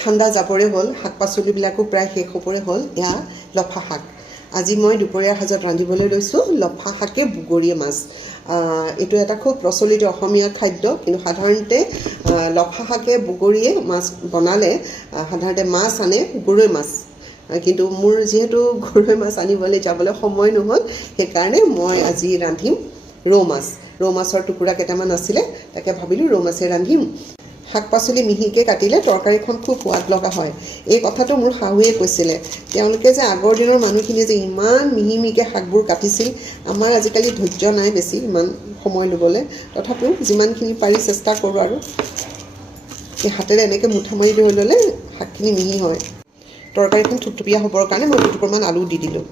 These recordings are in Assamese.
ঠাণ্ডা যাবৰে হ'ল, শাক পাচলিবিলাকো প্ৰায় শেষ হ'বৰে হ'ল। এয়া লফা শাক। আজি মই দুপৰীয়াৰ সাজত ৰান্ধিবলৈ লৈছোঁ লফা শাকে বগৰীয়ে মাছ। এইটো এটা খুব প্ৰচলিত অসমীয়া খাদ্য, কিন্তু সাধাৰণতে লফা শাকে বগৰীয়ে মাছ বনালে সাধাৰণতে মাছ আনে গৰৈ মাছ, কিন্তু মোৰ যিহেতু গৰৈ মাছ আনিবলৈ যাবলৈ সময় নহ'ল, সেইকাৰণে মই আজি ৰান্ধিম ৰৌ মাছ। ৰৌ মাছৰ টুকুৰা কেইটামান আছিলে, তাকে ভাবিলোঁ ৰৌ মাছে ৰান্ধিম। শাক পাচলি মিহিকৈ কাটিলে তৰকাৰীখন খুব সোৱাদ লগা হয়। এই কথাটো মোৰ শাহুৱে কৈছিলে। তেওঁলোকে যে আগৰ দিনৰ মানুহখিনিয়ে যে ইমান মিহি মিহিকৈ শাকবোৰ কাটিছিল, আমাৰ আজিকালি ধৈৰ্য নাই বেছি ইমান সময় ল'বলৈ, তথাপিও যিমানখিনি পাৰি চেষ্টা কৰোঁ আৰু। এই হাতেৰে এনেকৈ মুঠা মাৰি ধৰি ল'লে শাকখিনি মিহি হয়। তৰকাৰীখন থুপথুপীয়া হ'বৰ কাৰণে মই দুটুকুৰমান আলু দি দিলোঁ।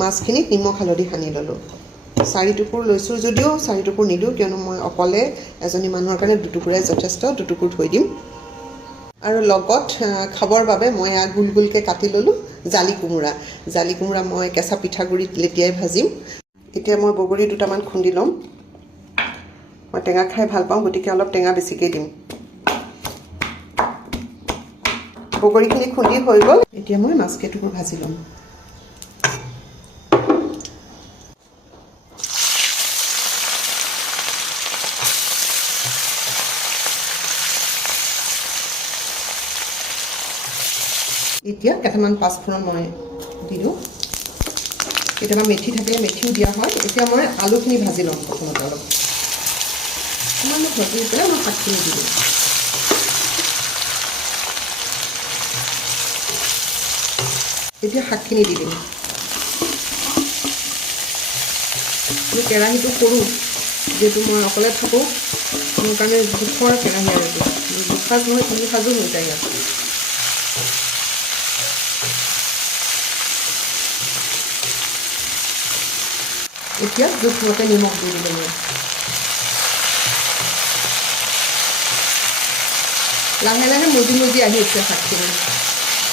মাছখিনিত নিমখ হালধি সানি ল'লোঁ। 4 টুকুৰ লৈছোঁ যদিও 4 টুকুৰ নিদিওঁ, কিয়নো মই অকলে এজনী মানুহৰ কাৰণে 2 টুকুৰাই যথেষ্ট, 2 টুকুৰ থৈ দিম। আৰু লগত খাবৰ বাবে মই গোল গোলকৈ কাটি ল'লোঁ জালি কোমোৰা। জালি কোমোৰা মই কেঁচা পিঠাগুড়িত লেটিয়াই ভাজিম। এতিয়া মই বগৰী দুটামান খুন্দি ল'ম। মই টেঙা খাই ভাল পাওঁ, গতিকে অলপ টেঙা বেছিকৈ দিম। বগৰীখিনি খুন্দি হৈ গ'ল। এতিয়া মই মাছকেইটুকুৰ ভাজি ল'ম। এতিয়া কেইটামান পাঁচফোৰণ মই দিলোঁ। কেতিয়াবা মেথি থাকিলে মেথিও দিয়া হয়। এতিয়া মই আলুখিনি ভাজি ল'ম প্ৰথমতে অলপ। অকণমান ভাজি পেলাই মই শাকখিনি দিলোঁ। এতিয়া শাকখিনি দি দিম। মই কেৰাহীটো সৰু, যিহেতু মই অকলে থাকোঁ, মোৰ কাৰণে জোখৰ কেৰাহী আৰু এইটো দুসাঁজ নহয় 3 সাঁজো হৈ যায় ইয়াত। এতিয়া জোখমতে নিমখ দি দিলোঁ মই। লাহে লাহে মজি মজি আহিছে শাকখিনি।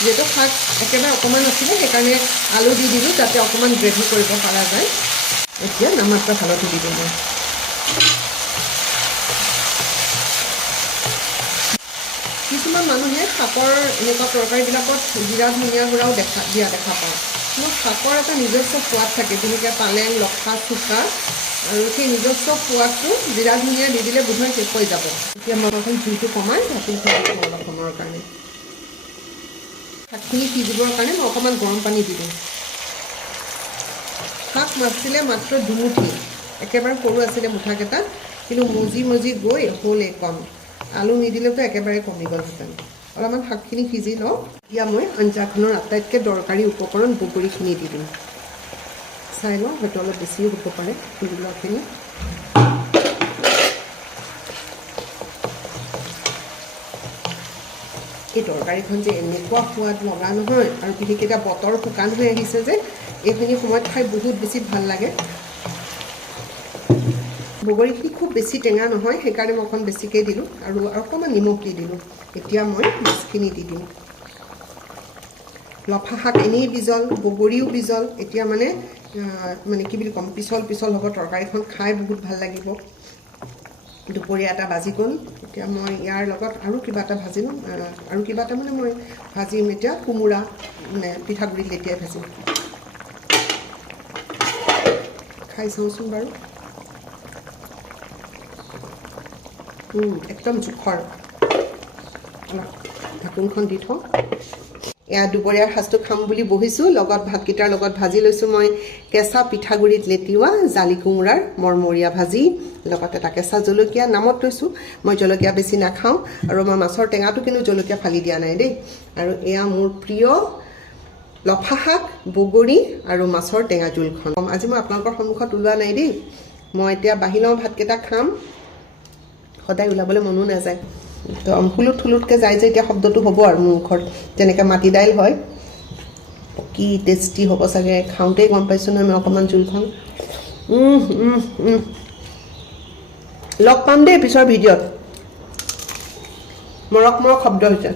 যিহেতু শাক একেবাৰে অকণমান আছিলে, সেইকাৰণে আলু দি দিলোঁ যাতে অকণমান গ্ৰেভি কৰিব পৰা যায়। এতিয়া নামাত্ৰ হালধি দি দিলোঁ। কিছুমান মানুহে শাকৰ এনেকুৱা তৰকাৰীবিলাকত জিৰা ধনিয়া গুড়াও দিয়া দেখা পাওঁ। মোৰ শাকৰ এটা নিজস্ব সোৱাদ থাকে, যেনেকৈ পালেং, লফা, চুকা, আৰু সেই নিজস্ব সোৱাদটো জিৰা ধনিয়া দি দিলে বোধহয় শেষ হৈ যাব। এতিয়া মই অকণ জুইটো কমাই ঢাকি থৈ দিওঁ অলপ সময়ৰ কাৰণে। শাকখিনি সিজিবৰ কাৰণে মই অকণমান গৰম পানী দিলোঁ। শাক নাছিলে মাত্ৰ দুমুঠি, একেবাৰে সৰু আছিলে মুঠাকেইটা, কিন্তু মজি মজি গৈ হ'লে কম। আলু নিদিলেতো একেবাৰে কমি গ'লহেঁতেন। অলপমান শাকখিনি সিজি লওঁ। এতিয়া মই আঞ্জাখনৰ আটাইতকৈ দৰকাৰী উপকৰণ বগৰীখিনি দি দিম। চাই লওঁ, হয়তো অলপ বেছিও হ'ব পাৰে সিজি লোৱাখিনি। এই তৰকাৰীখন যে এনেকুৱা সোৱাদ লগা নহয়, আৰু বিশেষকৈ এতিয়া বতৰ শুকান হৈ আহিছে যে এইখিনি সময়ত খাই বহুত বেছি ভাল লাগে। বগৰীখিনি খুব বেছি টেঙা নহয়, সেইকাৰণে মই অকণ বেছিকৈ দিলোঁ, আৰু অকণমান নিমখ দি দিলোঁ। এতিয়া মই মাছখিনি দি দিম। লফা শাক এনেই বিজল, বগৰীও বিজল। এতিয়া মানে কি বুলি ক'ম, পিছল পিছল হ'ব তৰকাৰীখন, খাই বহুত ভাল লাগিব। দুপৰীয়া এটা বাজি গ'ল। এতিয়া মই ইয়াৰ লগত আৰু কিবা এটা ভাজি ল'ম। আৰু কিবা এটা মানে মই ভাজিম এতিয়া কোমোৰা, মানে পিঠাগুড়িত লেটিয়াই ভাজিম। খাই চাওঁচোন বাৰু। একদম জোখৰ। অলপ ঢাকোনখন দি থওঁ। এয়া দুপৰীয়াৰ সাজটো খাম বুলি বহিছোঁ। লগত ভাতকেইটাৰ লগত ভাজি লৈছোঁ মই কেঁচা পিঠাগুড়িত লেটিওৱা জালি কোমোৰাৰ মৰমৰীয়া ভাজি, লগত এটা কেঁচা জলকীয়া। নামত লৈছোঁ, মই জলকীয়া বেছি নাখাওঁ, আৰু মই মাছৰ টেঙাটো কিন্তু জলকীয়া ফালি দিয়া নাই দেই। আৰু এয়া মোৰ প্ৰিয় লফা শাক, বগৰী আৰু মাছৰ টেঙা জোলখন। আজি মই আপোনালোকৰ সন্মুখত ওলোৱা নাই দেই। মই এতিয়া বাঢ়ি লওঁ, ভাতকেইটা খাম। সদায় ওলাবলৈ মনো নাযায়, তো থুলুত থুলুতকৈ যায় যে এতিয়া শব্দটো হ'ব আৰু মোৰ মুখত, যেনেকৈ মাটি দাইল হয়। কি টেষ্টি হ'ব চাগে, খাওঁতেই গম পাইছোঁ নহয় মই অকণমান জোলখন। লগ পাম দেই পিছৰ ভিডিঅ'ত। মৰক মৰক শব্দ হৈছে।